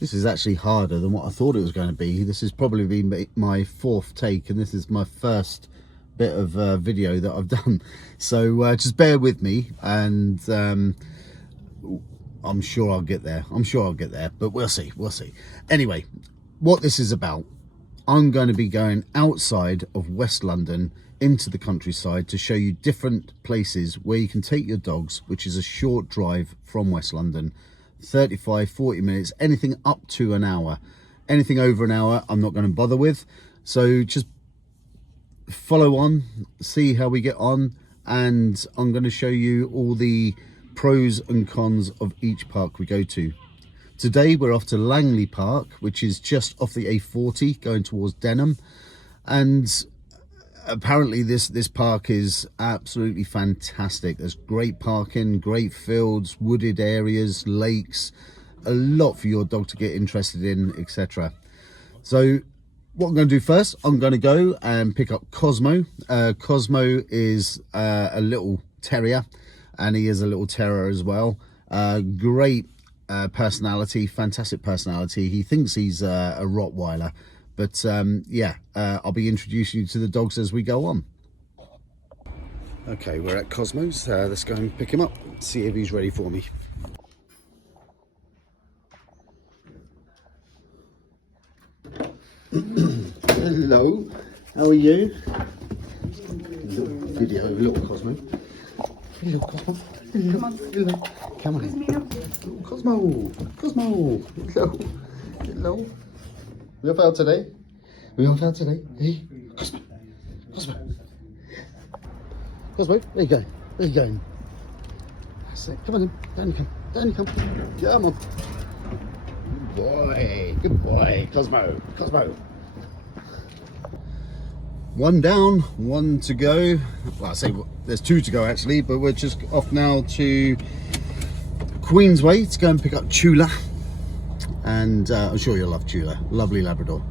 This is actually harder than what I thought it was going to be. This has probably been my fourth take, and this is my first bit of video that I've done. So just bear with me, and I'm sure I'll get there. But we'll see. Anyway, what this is about, I'm going to be going outside of West London into the countryside to show you different places where you can take your dogs, which is a short drive from West London. 35-40 minutes, anything up to an hour. Anything over an hour I'm not going to bother with, so just follow on, see how we get on, and I'm going to show you all the pros and cons of each park we go to. Today we're off to Langley Park, which is just off the A40 going towards Denham, and apparently this park is absolutely fantastic. There's great parking, great fields, wooded areas, lakes, a lot for your dog to get interested in, etc. So what I'm going to do first, I'm going to go and pick up Cosmo. Cosmo is a little terrier, and he is a little terror as well. Great personality, fantastic personality. He thinks he's a Rottweiler. But yeah, I'll be introducing you to the dogs as we go on. Okay, we're at Cosmo's. Let's go and pick him up, see if he's ready for me. Hello, how are you? Video, little Cosmo. Hello, Cosmo. Hello. Come on in. Cosmo. Hello. We off out today? Hey, Cosmo, there you go. That's it. Come on in. Down you come. Come on. Good boy. Cosmo. One down, one to go. Well, I say there's two to go actually, but we're just off now to Queensway to go and pick up Chula. And I'm sure you'll love Chula. Lovely Labrador.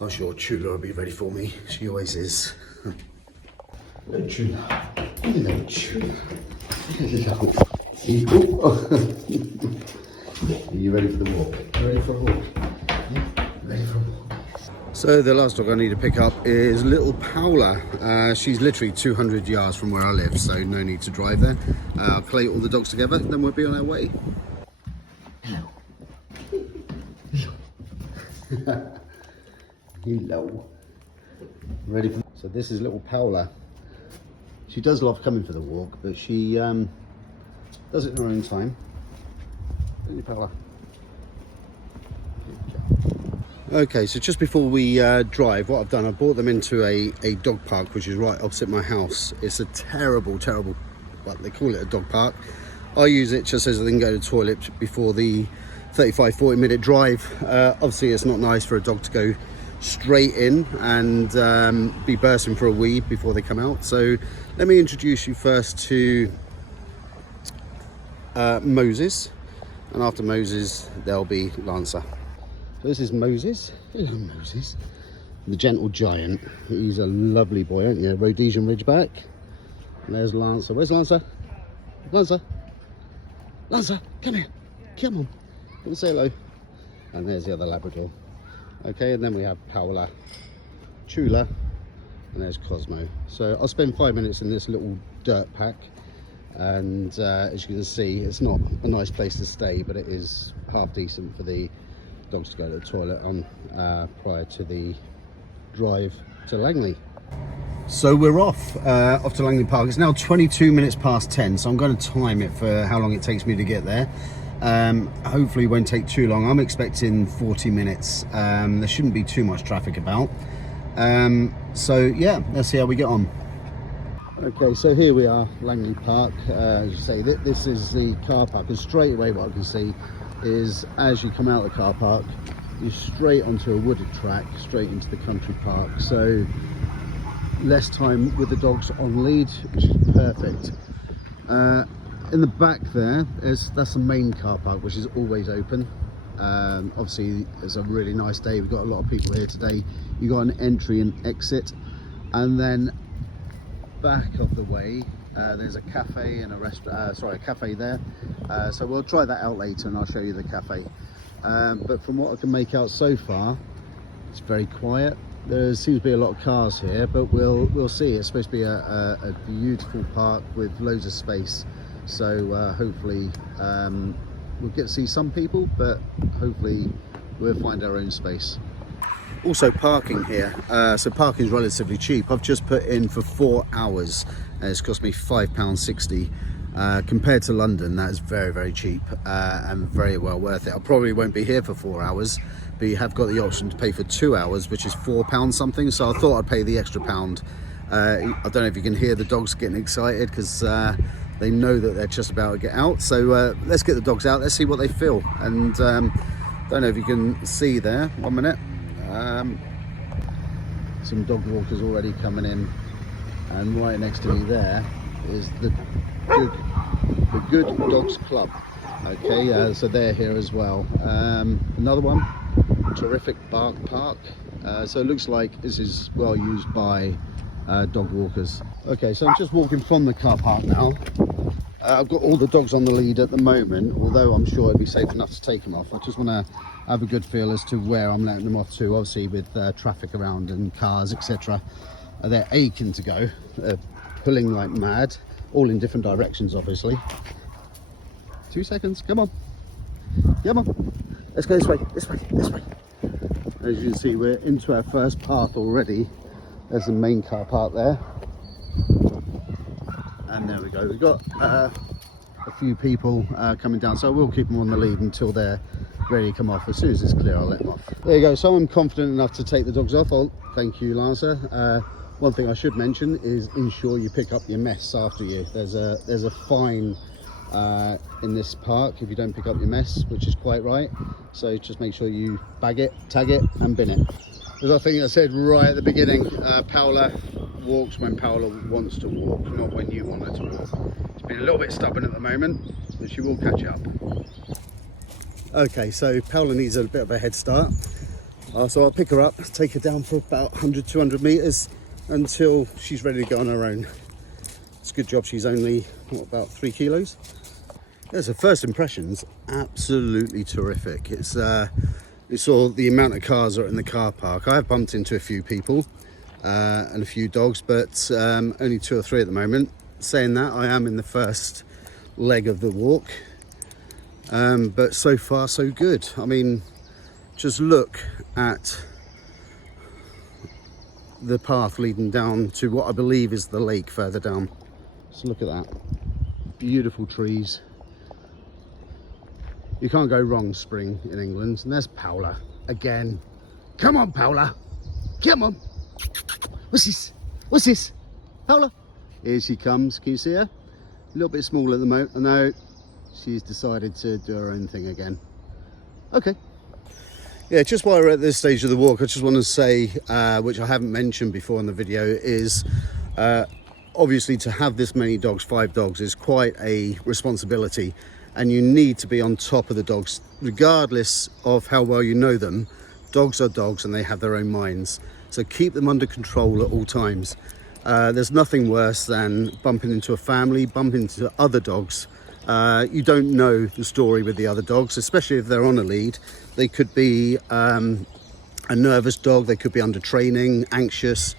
I'm sure Chula will be ready for me. She always is. Hello, Chula. Are you ready for the walk? Ready for a walk? Yeah, ready for a walk. So the last dog I need to pick up is little Paula. She's literally 200 yards from where I live, so no need to drive there. I'll collate all the dogs together, then we'll be on our way. Hello. Ready for... So this is little Paula. She does love coming for the walk, but she does it in her own time. Really, Paula. Okay, so just before we drive, what I've done, I brought them into a dog park, which is right opposite my house. It's a terrible, well, they call it a dog park. I use it just as I can go to the toilet before the 35-40 minute drive. Obviously, it's not nice for a dog to go straight in and be bursting for a wee before they come out. So let me introduce you first to Moses, and after Moses there'll be Lancer. So this is Moses. Hello, Moses, the gentle giant. He's a lovely boy, aren't you? Rhodesian Ridgeback. And there's Lancer. Where's Lancer? Lancer, come here, come on, come and say hello. And there's the other Labrador. Okay, and then we have Paula, Chula, and there's Cosmo. So I'll spend 5 minutes in this little dirt pack, and as you can see, it's not a nice place to stay, but it is half decent for the dogs to go to the toilet on prior to the drive to Langley. So we're off to Langley Park. It's now 22 minutes past 10, so I'm going to time it for how long it takes me to get there. Hopefully it won't take too long. I'm expecting 40 minutes. There shouldn't be too much traffic about. So yeah, let's see how we get on. Okay, so here we are, Langley Park. As you say, this is the car park, and straight away what I can see is as you come out of the car park, you're straight onto a wooded track, straight into the country park. So less time with the dogs on lead, which is perfect. In the back that's the main car park, which is always open. Obviously it's a really nice day, we've got a lot of people here today. You got an entry and exit, and then back of the way there's a cafe and a restaurant, a cafe there, so we'll try that out later and I'll show you the cafe. But from what I can make out so far, it's very quiet. There seems to be a lot of cars here, but we'll see. It's supposed to be a beautiful park with loads of space, so hopefully we'll get to see some people, but hopefully we'll find our own space. Also parking here, so parking is relatively cheap. I've just put in for 4 hours and it's cost me £5.60. Compared to London, that is very, very cheap and very well worth it. I probably won't be here for 4 hours, but you have got the option to pay for 2 hours, which is £4 something, so I thought I'd pay the extra £1. I don't know if you can hear the dogs getting excited because they know that they're just about to get out. So let's get the dogs out, let's see what they feel. And don't know if you can see there, 1 minute. Some dog walkers already coming in, and right next to me there is the Good Dogs Club. Okay, so they're here as well. Another one, terrific bark park. So it looks like this is well used by dog walkers. Okay, so I'm just walking from the car park now. I've got all the dogs on the lead at the moment, although I'm sure it'd be safe enough to take them off. I just want to have a good feel as to where I'm letting them off to, obviously with traffic around and cars, etc. They're aching to go, they're pulling like mad, all in different directions obviously. 2 seconds, come on, let's go this way, this way, this way. As you can see, we're into our first path already. There's the main car park there. And there we go, we've got a few people coming down, so I will keep them on the lead until they're ready to come off. As soon as it's clear, I'll let them off. There you go, so I'm confident enough to take the dogs off. Thank you, Lancer. One thing I should mention is ensure you pick up your mess after you. There's a fine in this park if you don't pick up your mess, which is quite right. So just make sure you bag it, tag it and bin it. As I think I said right at the beginning, Paola walks when Paola wants to walk, not when you want her to walk. She's been a little bit stubborn at the moment, but she will catch up. Okay, so Paola needs a bit of a head start. So I'll pick her up, take her down for about 100-200 meters until she's ready to go on her own. It's a good job she's only, about 3 kilos. Yeah, so first impressions, absolutely terrific. It's you saw the amount of cars are in the car park. I have bumped into a few people and a few dogs, but only 2 or 3 at the moment. Saying that, I am in the first leg of the walk, but so far so good. I mean, just look at the path leading down to what I believe is the lake further down. So look at that, beautiful trees. You can't go wrong spring in England. And there's Paola again. Come on, Paola, come on. What's this? What's this? Paola, here she comes. Can you see her? A little bit small at the moment. No, she's decided to do her own thing again. Okay. Yeah, just while we're at this stage of the walk, I just want to say, which I haven't mentioned before in the video, is obviously to have this many dogs, 5 dogs, is quite a responsibility, and you need to be on top of the dogs, regardless of how well you know them. Dogs are dogs and they have their own minds, so keep them under control at all times. There's nothing worse than bumping into a family, bumping into other dogs. You don't know the story with the other dogs, especially if they're on a lead. They could be a nervous dog, they could be under training, anxious,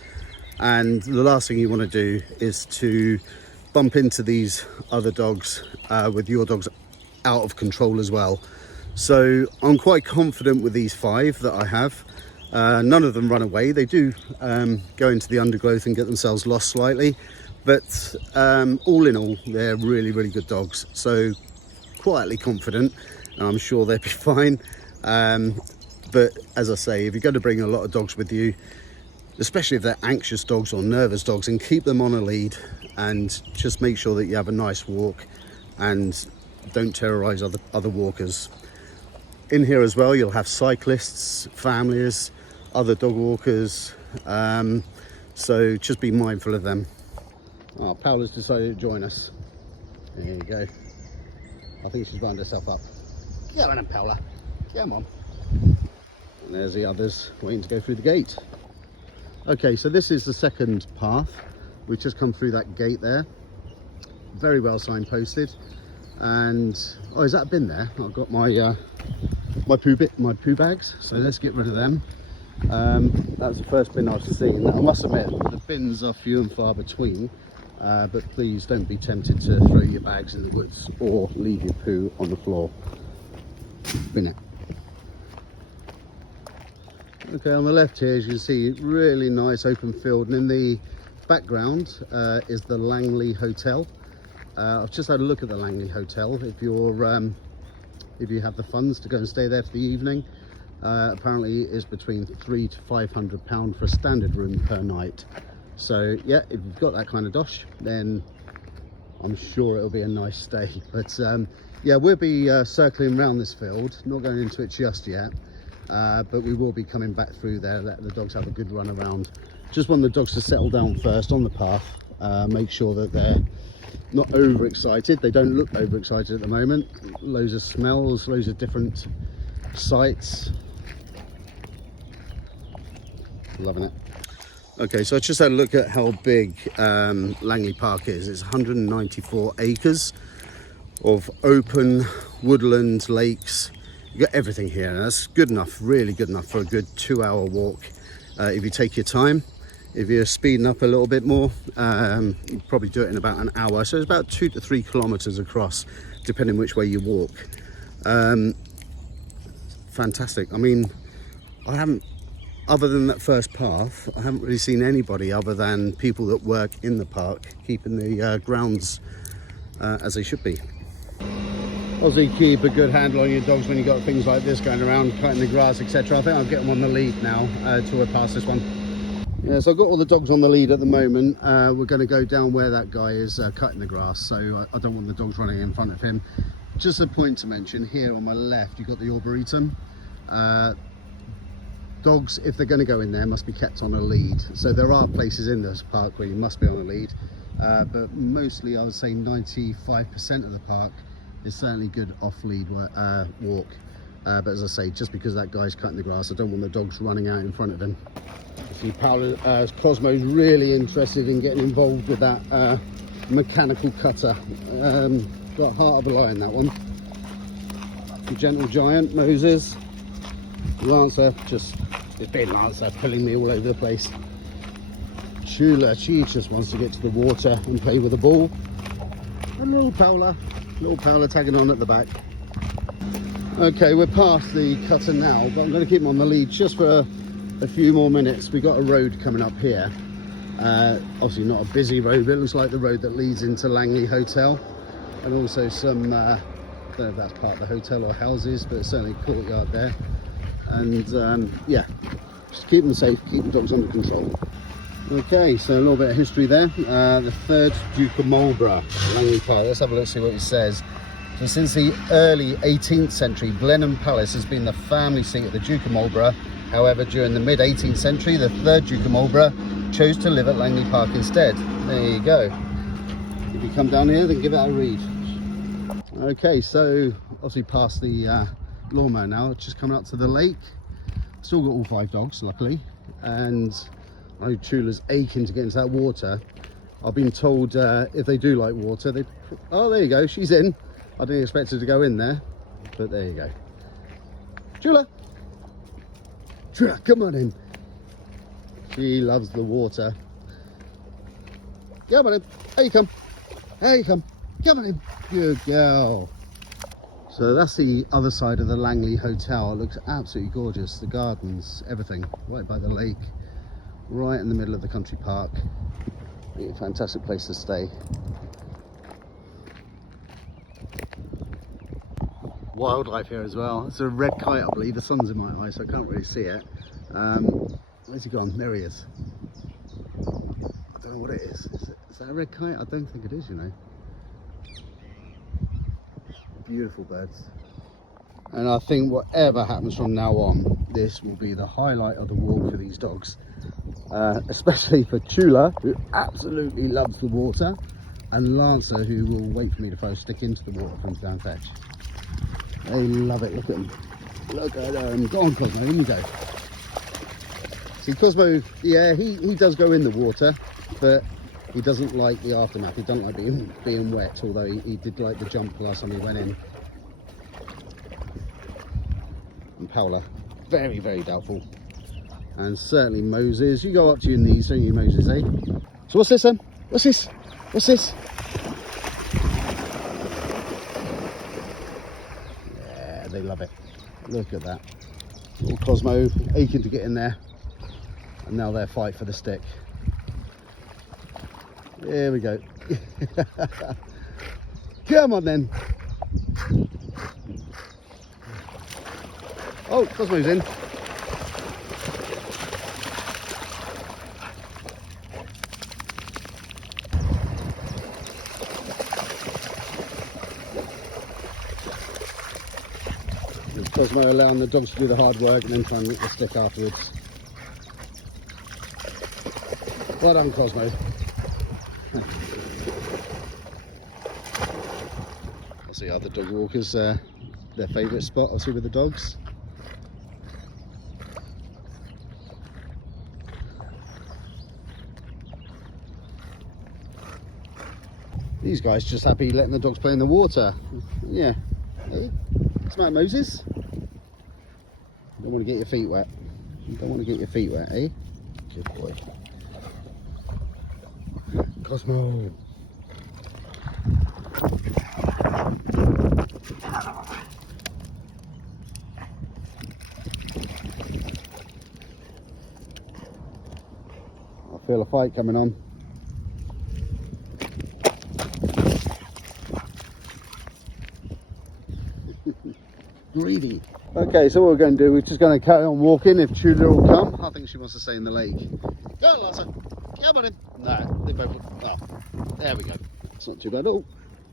and the last thing you want to do is to bump into these other dogs with your dogs out of control as well. So I'm quite confident with these 5 that I have. None of them run away. They do go into the undergrowth and get themselves lost slightly, but all in all, they're really, really good dogs. So quietly confident, and I'm sure they'll be fine. But as I say, if you're going to bring a lot of dogs with you, especially if they're anxious dogs or nervous dogs, and keep them on a lead and just make sure that you have a nice walk and don't terrorize other walkers. In here as well, you'll have cyclists, families, other dog walkers, so just be mindful of them. Oh, Paola's decided to join us. There you go. I think she's wound herself up. Come on, Paula. Come on. And there's the others waiting to go through the gate. Okay, so this is the second path. We've just come through that gate there. Very well signposted. And oh, is that a bin there? I've got my my poo bags. So let's get rid of them. That's the first bin I've seen. I must admit, the bins are few and far between. But please don't be tempted to throw your bags in the woods or leave your poo on the floor. Bin it. Okay, on the left here, as you can see, really nice open field, and in the background is the Langley Hotel. I've just had a look at the Langley Hotel. If you have the funds to go and stay there for the evening, apparently it's between £300 to £500 for a standard room per night. So yeah, if you've got that kind of dosh, then I'm sure it'll be a nice stay. But yeah, we'll be circling around this field, not going into it just yet, but we will be coming back through there, let the dogs have a good run around. Just want the dogs to settle down first on the path, make sure that they're not overexcited. They don't look overexcited at the moment. Loads of smells, loads of different sights. Loving it. Okay, so I just had a look at how big Langley Park is. It's 194 acres of open woodland, lakes. You got everything here, and that's good enough, really good enough for a good 2-hour walk if you take your time. If you're speeding up a little bit more, you probably do it in about an hour. So it's about 2 to 3 kilometers across, depending which way you walk. Fantastic. I mean, I haven't, other than that first path, I haven't really seen anybody other than people that work in the park, keeping the grounds as they should be. Obviously keep a good handle on your dogs when you've got things like this going around, cutting the grass, etc. I think I'll get them on the lead now till we're past this one. Yeah, so I've got all the dogs on the lead at the moment. We're going to go down where that guy is cutting the grass, so I don't want the dogs running in front of him. Just a point to mention, here on my left you've got the Arboretum. Dogs, if they're going to go in there, must be kept on a lead. So there are places in this park where you must be on a lead, but mostly I would say 95% of the park is certainly good off-lead walk. But as I say, just because that guy's cutting the grass, I don't want the dogs running out in front of him. See, Cosmo's really interested in getting involved with that mechanical cutter. Got heart of a lion, that one. The gentle giant, Moses. Lancer, just this big Lancer pulling me all over the place. Chula, she just wants to get to the water and play with the ball. And little Paula tagging on at the back. Okay, we're past the cutter now, but I'm going to keep him on the lead just for a few more minutes. We've got a road coming up here. Obviously not a busy road, but it looks like the road that leads into Langley Hotel. And also some, I don't know if that's part of the hotel or houses, but it's certainly a courtyard there. And yeah, just keep them safe, keep the dogs under control. Okay, so a little bit of history there. The 3rd Duke of Marlborough, Langley Park. Let's have a look, see what it says. So since the early 18th century, Blenheim Palace has been the family seat of the Duke of Marlborough. However, during the mid 18th century, the 3rd Duke of Marlborough chose to live at Langley Park instead. There you go. If you come down here, then give it a read. Okay, so obviously past the lawnmower now, just coming up to the lake. Still got all 5 dogs, luckily, and I know Chula's aching to get into that water. I've been told if they do like water, they... Oh, there you go, she's in. I didn't expect her to go in there, but there you go. Chula! Chula, come on in. She loves the water. Come on in. Here you come. Here you come. Come on in. Good girl. So that's the other side of the Langley Hotel. It looks absolutely gorgeous. The gardens, everything, right by the lake, right in the middle of the country park. A fantastic place to stay. Wildlife here as well. It's a red kite, I believe. The sun's in my eye, so I can't really see it. Where's he gone? There he is. I don't know what it is. Is that a red kite? I don't think it is, you know. Beautiful birds. And I think whatever happens from now on, this will be the highlight of the walk for these dogs. Especially for Chula, who absolutely loves the water. and Lancer, who will wait for me to throw a stick into the water from down fetch. They love it. Look at them. Look at them. Go on, Cosmo, in you go. See, Cosmo, yeah, he does go in the water, but he doesn't like the aftermath. He doesn't like being wet, although he did like the jump last time he went in. And Paola, very, very doubtful. And certainly Moses. You go up to your knees, don't you, Moses, eh? So what's this then? What's this? What's this? Yeah, they love it. Look at that. Little Cosmo aching to get in there. And now they're fight for the stick. Here we go. Come on then. Oh, Cosmo's in. Cosmo allowing the dogs to do the hard work and then try and get the stick afterwards. Well done, Cosmo. I'll see other dog walkers, their favourite spot, I'll see with the dogs. These guys just happy letting the dogs play in the water. Yeah. Hey, smart Moses. You don't want to get your feet wet. You don't want to get your feet wet, eh? Good boy. Cosmo. I feel a fight coming on. Greedy. Okay, so what we're going to do, we're just going to carry on walking. If Tudor will come, I think she wants to stay in the lake. Go on, Larsa. Come on in. No, they both. Oh, there we go. It's not too bad at all.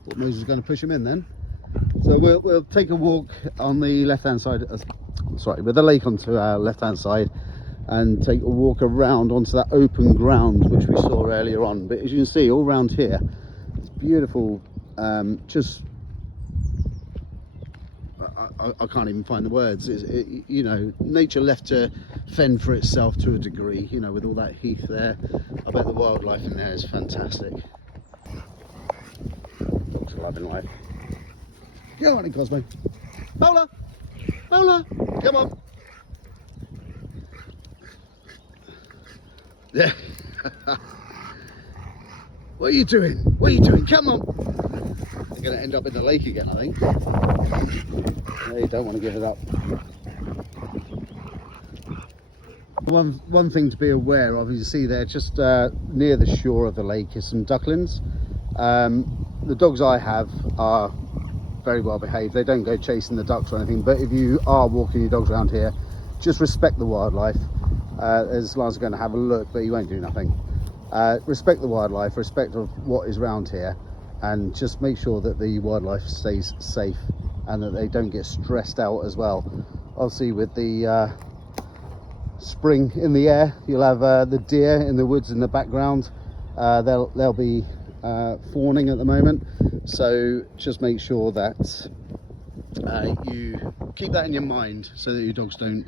Thought Moses is going to push him in then. So we'll take a walk on the left-hand side. Sorry, with the lake onto our left-hand side, and take a walk around onto that open ground which we saw earlier on. But as you can see, all around here, it's beautiful. Just. I can't even find the words. You know, nature left to fend for itself to a degree, you know, with all that heath there. I bet the wildlife in there is fantastic. Dogs are loving life. Go on in, Cosmo. Paola! Paola! Come on! Yeah. What are you doing? What are you doing? Come on! They're going to end up in the lake again, I think. They don't want to give it up. One thing to be aware of, you see there, just near the shore of the lake is some ducklings. The dogs I have are very well behaved. They don't go chasing the ducks or anything, but if you are walking your dogs around here, just respect the wildlife. As long as going to have a look, but he won't do nothing. Respect the wildlife, respect of what is around here, and just make sure that the wildlife stays safe and that they don't get stressed out as well. Obviously with the spring in the air, you'll have the deer in the woods in the background. They'll be fawning at the moment, so just make sure that you keep that in your mind so that your dogs don't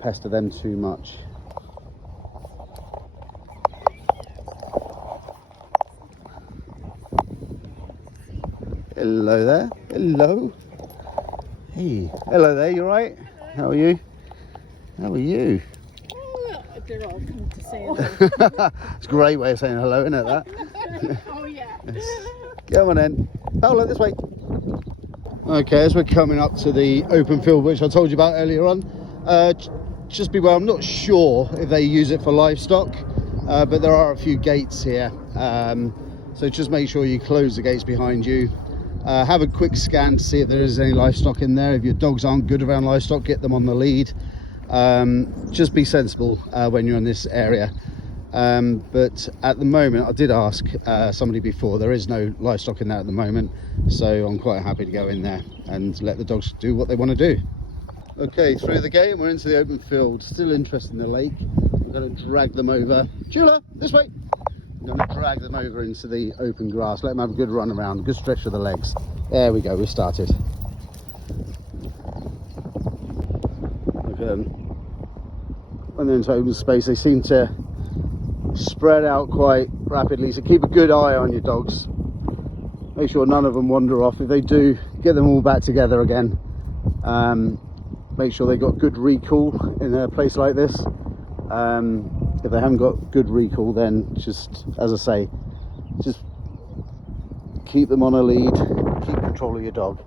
pester them too much. Hello there. Hello. Hey. Hello there. You right? How are you? How are you? Oh, they're all coming to say hello. It's a great way of saying hello, isn't it? That. Oh yeah. Come on in. Paola, this way. Okay, as we're coming up to the open field, which I told you about earlier on, just beware. I'm not sure if they use it for livestock, but there are a few gates here. So just make sure you close the gates behind you. Have a quick scan to see if there is any livestock in there. If your dogs aren't good around livestock, get them on the lead. Just be sensible when you're in this area. But at the moment, I did ask somebody before, there is no livestock in there at the moment, so I'm quite happy to go in there and let the dogs do what they want to do. Okay, through the gate, we're into the open field. Still interested in the lake. I'm going to drag them over. Chula, this way. I'm going to drag them over into the open grass, let them have a good run around, good stretch of the legs. There we go, we started. Look at them. When they're into open space, they seem to spread out quite rapidly, so keep a good eye on your dogs. Make sure none of them wander off. If they do, get them all back together again. Make sure they got good recall in a place like this. If they haven't got good recall, then just, as I say, just keep them on a lead, keep control of your dog.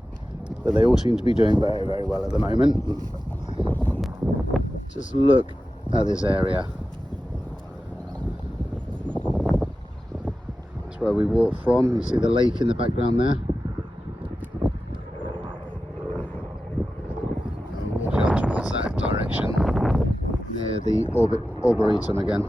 But they all seem to be doing very, very well at the moment. Just look at this area. That's where we walked from. You see the lake in the background there. And walking up towards that direction, near the Arboretum again.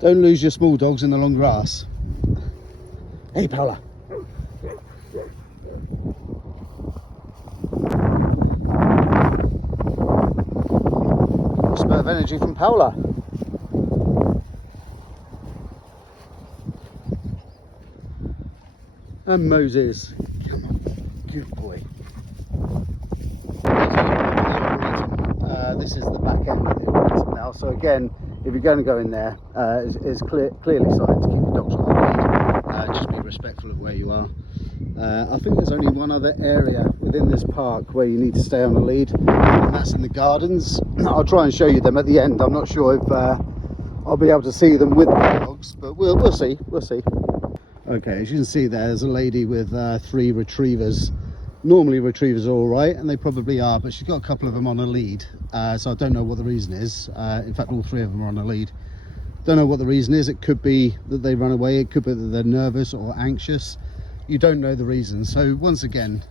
Don't lose your small dogs in the long grass. Hey, Paula. A spurt of energy from Paula. And Moses. Come on, good boy. This is the back end of the Arboretum now. So again, if you're going to go in there, it's clearly signed to keep your dogs on the lead. Just be respectful of where you are. I think there's only one other area within this park where you need to stay on the lead, and that's in the gardens. I'll try and show you them at the end. I'm not sure if I'll be able to see them with the dogs, but we'll see. Okay, as you can see, there's a lady with 3 retrievers. Normally retrievers are all right, and they probably are, but she's got a couple of them on a lead, so I don't know what the reason is. In fact, all 3 of them are on a lead. Don't know what the reason is. It could be that they run away, it could be that they're nervous or anxious. You don't know the reason. So once again,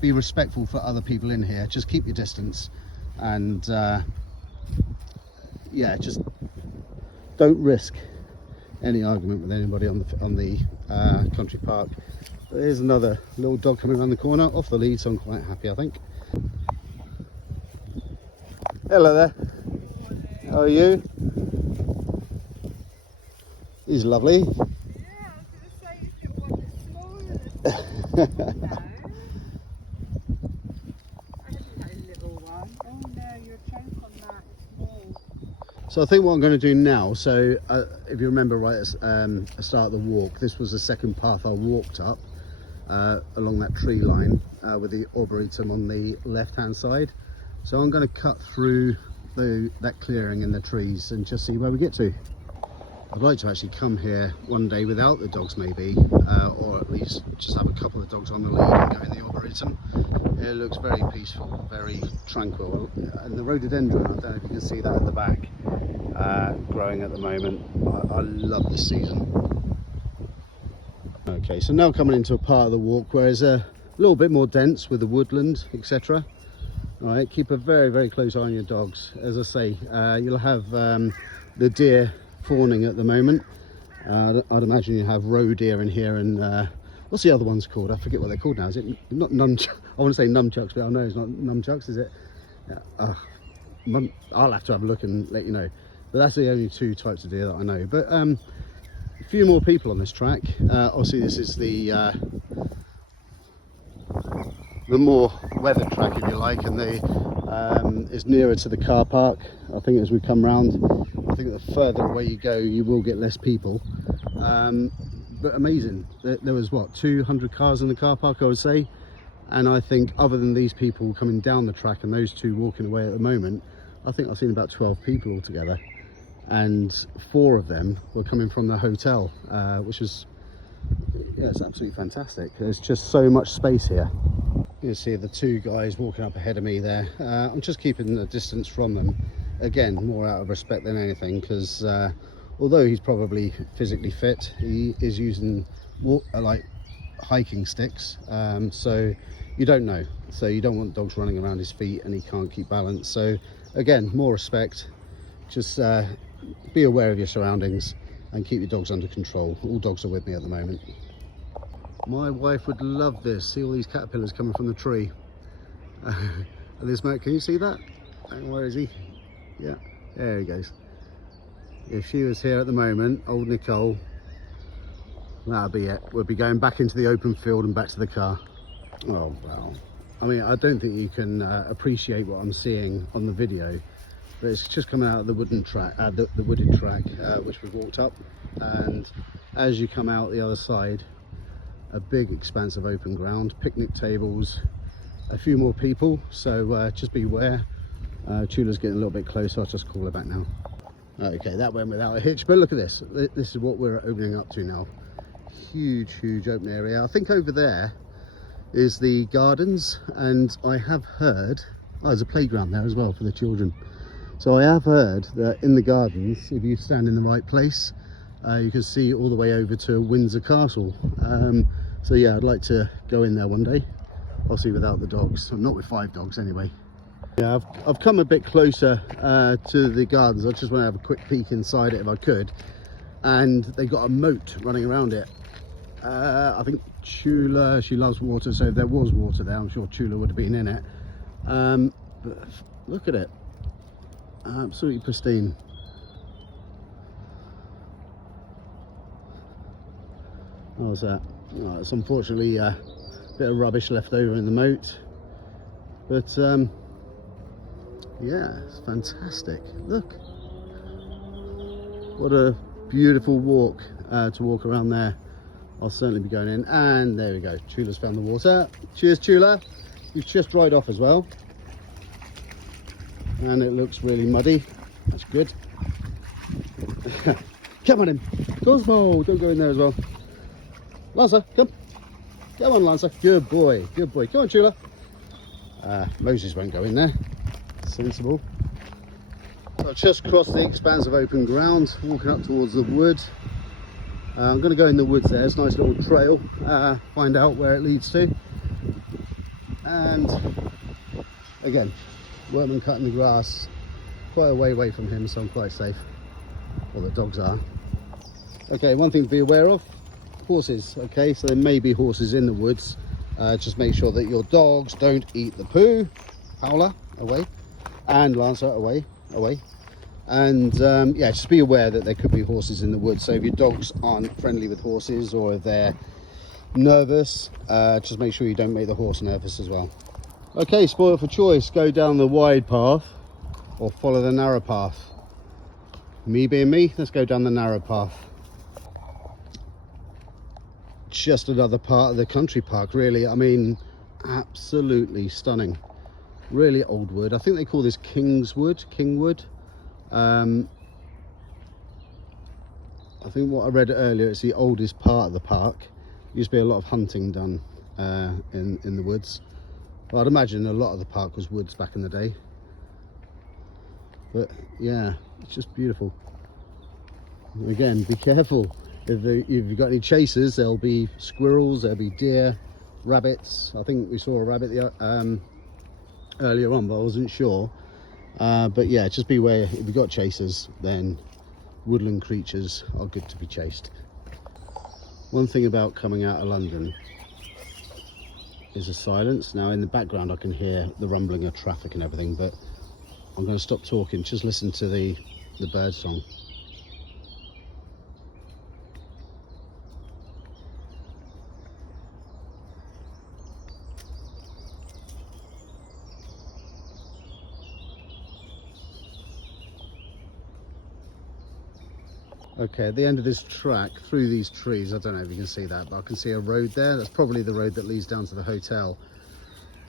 be respectful for other people in here. Just keep your distance, and yeah, just don't risk any argument with anybody on the country park. But here's another little dog coming around the corner off the lead, so I'm quite happy, I think. Hello there. How are you? He's lovely. Yeah, I was going to say you should want it smaller. No. I haven't got a little one. Oh no, you're choke on that. It's small. So I think what I'm going to do now, so if you remember right at the start of the walk, this was the second path I walked up along that tree line with the Arboretum on the left hand side. So I'm going to cut through that clearing in the trees and just see where we get to. I'd like to actually come here one day without the dogs maybe, or at least just have a couple of dogs on the lead and go in the Arboretum. It looks very peaceful, very tranquil, and the rhododendron, I don't know if you can see that at the back, growing at the moment. I love this season. Okay, so now coming into a part of the walk where it's a little bit more dense with the woodland, etc. All right, keep a very, very close eye on your dogs. As I say, you'll have the deer fawning at the moment. I'd imagine you have roe deer in here, and what's the other ones called? I forget what they're called now. Is it not nunchucks? I want to say nunchucks, but I know it's not nunchucks, is it? Yeah, I'll have to have a look and let you know. But that's the only 2 types of deer that I know. But a few more people on this track. Obviously, this is the more weathered track, if you like, and it's nearer to the car park. I think as we come round, I think the further away you go, you will get less people. But amazing, there was what, 200 cars in the car park, I would say, and I think other than these people coming down the track and those 2 walking away at the moment, I think I've seen about 12 people altogether, and 4 of them were coming from the hotel, which was, yeah, it's absolutely fantastic. There's just so much space here. You see the 2 guys walking up ahead of me there. I'm just keeping a distance from them, again, more out of respect than anything, because although he's probably physically fit, he is using like hiking sticks, so you don't know. So you don't want dogs running around his feet and he can't keep balance. So again, more respect. Just be aware of your surroundings and keep your dogs under control. All dogs are with me at the moment. My wife would love this. See all these caterpillars coming from the tree. This mate, can you see that? Where is he? Yeah, there he goes. If she was here at the moment, old Nicole, that'll be it. We'll be going back into the open field and back to the car. Oh wow. I mean, I don't think you can appreciate what I'm seeing on the video, but it's just coming out of the wooden track, the wooded track, which we walked up. And as you come out the other side, a big expanse of open ground, picnic tables, a few more people. So just beware. Chula's getting a little bit closer. I'll just call her back now. Okay, that went without a hitch, but look at this. This is what we're opening up to now. Huge open area. I think over there is the gardens, and I have heard, oh, there's a playground there as well for the children. So I have heard that in the gardens, if you stand in the right place, you can see all the way over to Windsor Castle. So yeah, I'd like to go in there one day, obviously without the dogs. I'm not with 5 dogs anyway. Yeah, I've come a bit closer to the gardens. I just want to have a quick peek inside it if I could. And they've got a moat running around it. I think Chula, she loves water, so if there was water there, I'm sure Chula would have been in it. But look at it, absolutely pristine. What was that? Oh, it's unfortunately a bit of rubbish left over in the moat, but yeah, it's fantastic. Look, what a beautiful walk to walk around there. I'll certainly be going in. And there we go, Chula's found the water. Cheers, Chula. You've just dried off as well, and it looks really muddy. That's good. Come on in, Cosmo, don't go in there as well. Lancer, come on, Lancer. Good boy, good boy. Come on, Chula. Moses won't go in there. Sensible. So I've just crossed the expanse of open ground, walking up towards the wood. I'm going to go in the woods there. It's a nice little trail. Find out where it leads to. And again, workman cutting the grass quite a way away from him, so I'm quite safe. Well, the dogs are. Okay, one thing to be aware of: horses. Okay, so there may be horses in the woods. Just make sure that your dogs don't eat the poo. Howler, away. And Lancer, away. And yeah, just be aware that there could be horses in the woods. So if your dogs aren't friendly with horses, or if they're nervous, just make sure you don't make the horse nervous as well. Okay, spoil for choice: go down the wide path or follow the narrow path. Me being me, let's go down the narrow path. Just another part of the country park, really. I mean, absolutely stunning. Really old wood. I think they call this Kingwood. I think what I read earlier, it's the oldest part of the park. Used to be a lot of hunting done in the woods. But I'd imagine a lot of the park was woods back in the day. But yeah, it's just beautiful. Again, be careful. If you've got any chasers, there'll be squirrels, there'll be deer, rabbits. I think we saw a rabbit earlier on, but I wasn't sure. But yeah, just beware. If you've got chasers, then woodland creatures are good to be chased. One thing about coming out of London is the silence. Now in the background I can hear the rumbling of traffic and everything, but I'm going to stop talking, just listen to the bird song. Okay, at the end of this track, through these trees, I don't know if you can see that, but I can see a road there. That's probably the road that leads down to the hotel.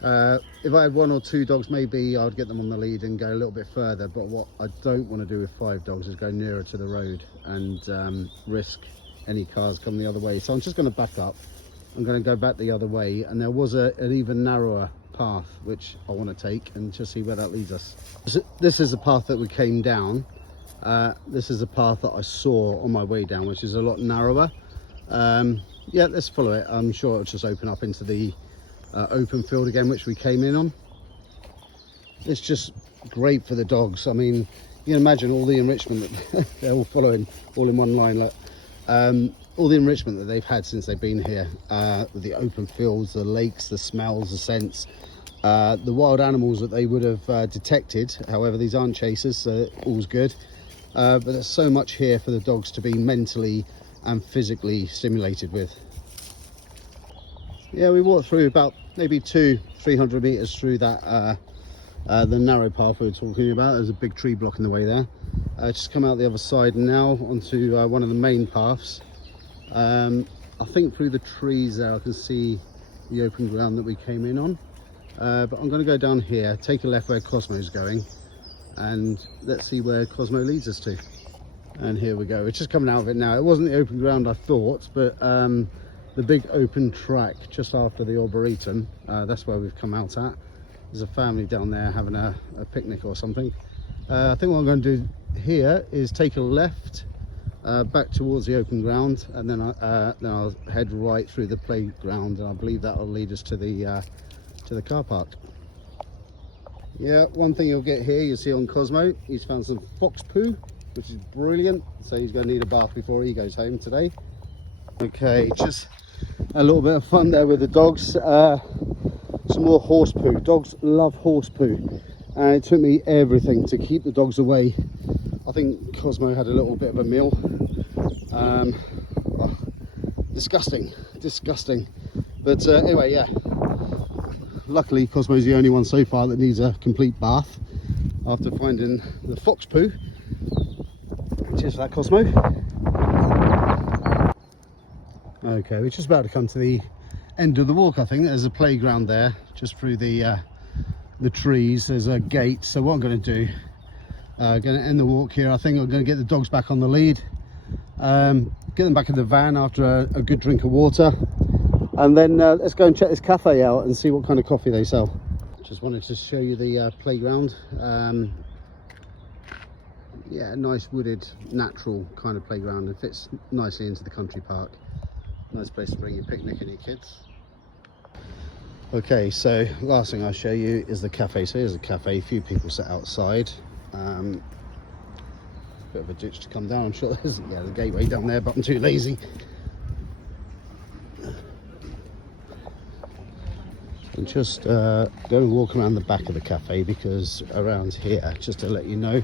If I had 1 or 2 dogs, maybe I'd get them on the lead and go a little bit further, but what I don't want to do with 5 dogs is go nearer to the road and risk any cars coming the other way. So I'm just going to back up. I'm going to go back the other way, and there was an even narrower path which I want to take and just see where that leads us. This is the path that we came down. This is a path that I saw on my way down, which is a lot narrower. Yeah, let's follow it. I'm sure it'll just open up into the open field again, which we came in on. It's just great for the dogs. I mean, you can imagine all the enrichment that they're all following all in one line. Look, all the enrichment that they've had since they've been here, the open fields, the lakes, the smells, the scents, the wild animals that they would have detected. However, these aren't chasers, so all's good. But there's so much here for the dogs to be mentally and physically stimulated with. Yeah, we walked through about maybe 200-300 meters through that the narrow path we were talking about. There's a big tree blocking the way there. Just come out the other side now onto one of the main paths. I think through the trees there I can see the open ground that we came in on. But I'm going to go down here, take a left where Cosmo's going, and let's see where Cosmo leads us to. And here we go. We're just coming out of it now. It wasn't the open ground I thought, but the big open track just after the Arboretum, that's where we've come out at. There's a family down there having a picnic or something. I think what I'm going to do here is take a left back towards the open ground, and then I'll head right through the playground, and I believe that will lead us to the car park. Yeah, one thing you'll get here, you'll see on Cosmo, he's found some fox poo, which is brilliant. So he's going to need a bath before he goes home today. Okay, just a little bit of fun there with the dogs. Some more horse poo. Dogs love horse poo, and it took me everything to keep the dogs away. I think Cosmo had a little bit of a meal. Oh, disgusting. But anyway, yeah. Luckily, Cosmo's the only one so far that needs a complete bath after finding the fox poo. Cheers for that, Cosmo. Okay, we're just about to come to the end of the walk. I think there's a playground there, just through the trees. There's a gate. So what I'm going to do, going to end the walk here. I think I'm going to get the dogs back on the lead, get them back in the van after a good drink of water, and then let's go and check this cafe out and see what kind of coffee they sell. Just wanted to show you the playground. Yeah, nice wooded, natural kind of playground. It fits nicely into the country park. Nice place to bring your picnic and your kids. Okay, so last thing I'll show you is the cafe. So here's the cafe, a few people sat outside. Bit of a ditch to come down, I'm sure there's the gateway down there, but I'm too lazy. And just go and walk around the back of the cafe, because around here, just to let you know,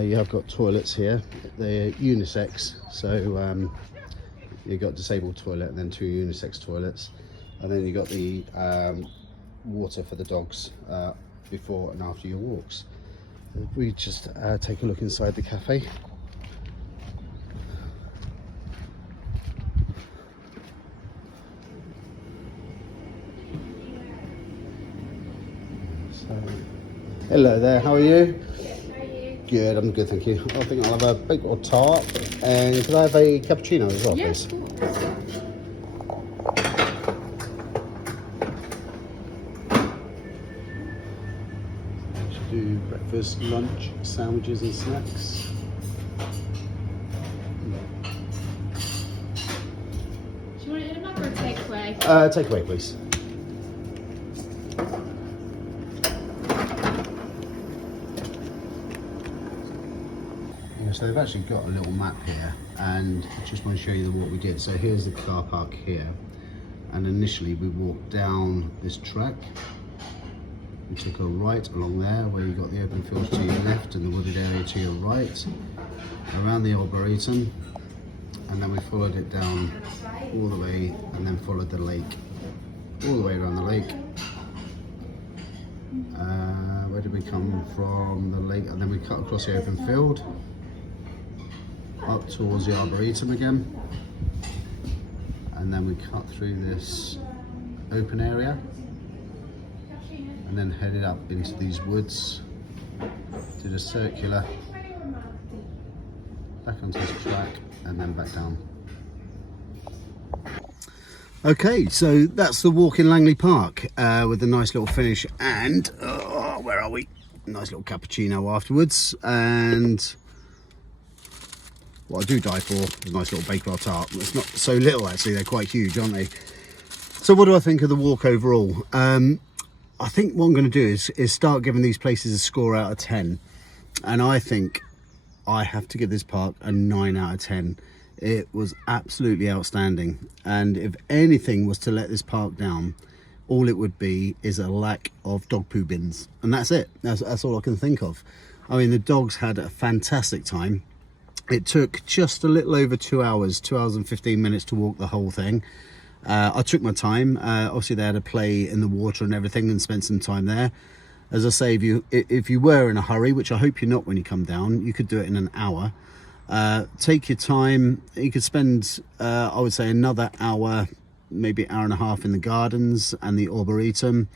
you have got toilets here. They're unisex, so you've got disabled toilet and then 2 unisex toilets, and then you've got the water for the dogs before and after your walks. We just take a look inside the cafe. So, hello there, how are you? Good, I'm good, thank you. I think I'll have a baked or tart, and could I have a cappuccino as well, please? Should do breakfast, lunch, sandwiches and snacks. Do you want it in a mug or a takeaway? Takeaway, please. So they've actually got a little map here, and I just want to show you what we did. So here's the car park here, and initially we walked down this track. We took a right along there where you got the open fields to your left and the wooded area to your right, around the Arboretum, and then we followed it down all the way, and then followed the lake all the way around the lake. Where did we come from? The lake, and then we cut across the open field up towards the Arboretum again, and then we cut through this open area and then headed up into these woods, did a circular back onto this track and then back down. Okay, so that's the walk in Langley Park with a nice little finish, and where are we? Nice little cappuccino afterwards, and what I do die for is a nice little baked tart. It's not so little actually, they're quite huge, aren't they? So what do I think of the walk overall? I think what I'm going to do is start giving these places a score out of 10. And I think I have to give this park a 9 out of 10. It was absolutely outstanding. And if anything was to let this park down, all it would be is a lack of dog poo bins. And that's it. That's all I can think of. I mean, the dogs had a fantastic time. It took just a little over 2 hours, 2 hours and 15 minutes to walk the whole thing. I took my time. Obviously they had a play in the water and everything and spent some time there. As I say, if you were in a hurry, which I hope you're not when you come down, you could do it in an hour. Take your time. You could spend, I would say, another hour, maybe hour and a half in the gardens and the Arboretum.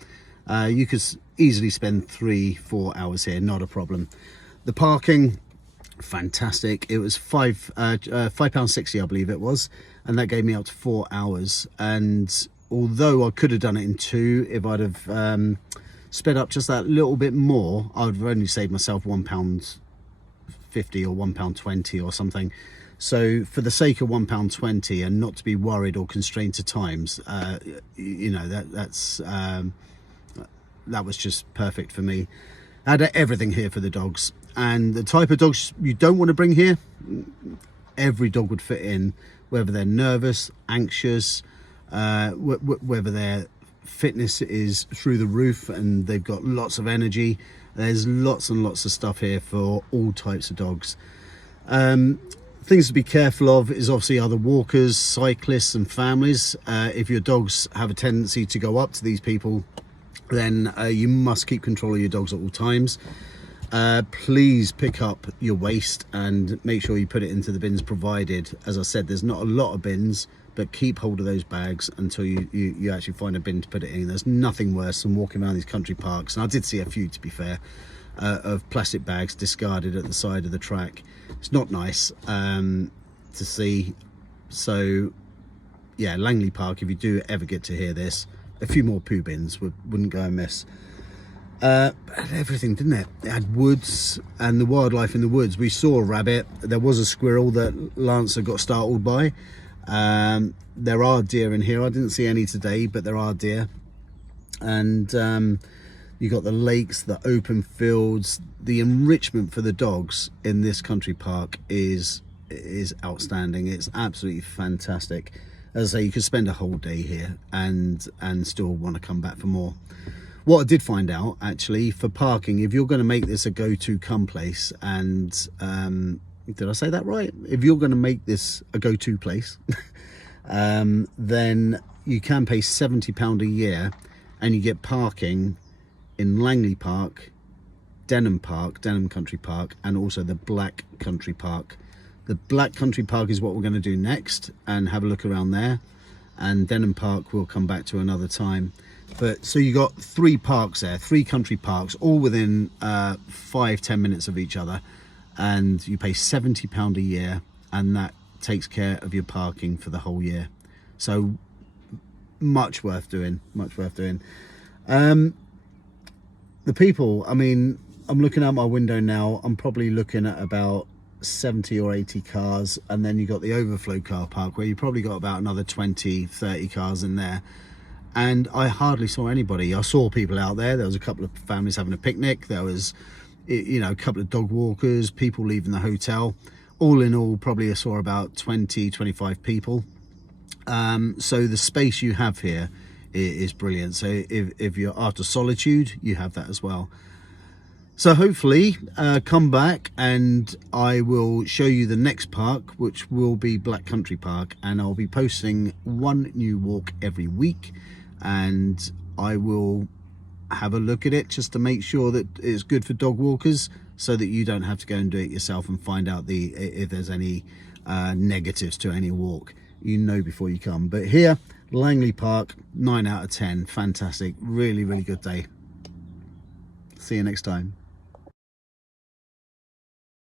You could easily spend 3-4 hours here, not a problem. The parking, fantastic. It was £5.60, I believe it was, and that gave me up to 4 hours. And although I could have done it in 2, if I'd have sped up just that little bit more, I would have only saved myself £1.50 or £1.20 or something. So for the sake of £1.20 and not to be worried or constrained to times, you know, that was just perfect for me. I had everything here for the dogs, and the type of dogs you don't want to bring here, every dog would fit in, whether they're nervous, anxious, whether their fitness is through the roof and they've got lots of energy. There's lots and lots of stuff here for all types of dogs. Things to be careful of is obviously other walkers, cyclists and families. If your dogs have a tendency to go up to these people, then you must keep control of your dogs at all times. Please pick up your waste and make sure you put it into the bins provided. As I said, there's not a lot of bins, but keep hold of those bags until you actually find a bin to put it in. There's nothing worse than walking around these country parks, and I did see a few, to be fair, of plastic bags discarded at the side of the track. It's not nice to see. So yeah, Langley Park, if you do ever get to hear this, a few more poo bins wouldn't go amiss. It had everything, didn't it? It had woods and the wildlife in the woods. We saw a rabbit. There was a squirrel that Lancer got startled by. There are deer in here. I didn't see any today, but there are deer. And you got the lakes, the open fields. The enrichment for the dogs in this country park is outstanding. It's absolutely fantastic. As I say, you could spend a whole day here and still want to come back for more. What I did find out, actually, for parking, if you're going to make this a go-to come place, and did I say that right? If you're going to make this a go-to place, then you can pay £70 a year and you get parking in Langley Park, Denham Country Park, and also the Black Country Park. The Black Country Park is what we're going to do next and have a look around there, and Denham Park we'll come back to another time. But so you got 3 parks there, 3 country parks, all within 5-10 minutes of each other, and you pay £70 a year, and that takes care of your parking for the whole year. So much worth doing, much worth doing. The people, I mean, I'm looking out my window now, I'm probably looking at about 70 or 80 cars, and then you got the overflow car park where you probably got about another 20-30 cars in there, and I hardly saw anybody. I saw people out there. There was a couple of families having a picnic. There was, you know, a couple of dog walkers, people leaving the hotel. All in all, probably I saw about 20-25 people. So the space you have here is brilliant. So if you're after solitude, you have that as well. So hopefully come back and I will show you the next park, which will be Black Country Park, and I'll be posting one new walk every week, and I will have a look at it just to make sure that it's good for dog walkers, so that you don't have to go and do it yourself and find out if there's any negatives to any walk, you know, before you come. But here, Langley Park, 9 out of 10, fantastic, really good day. See you next time.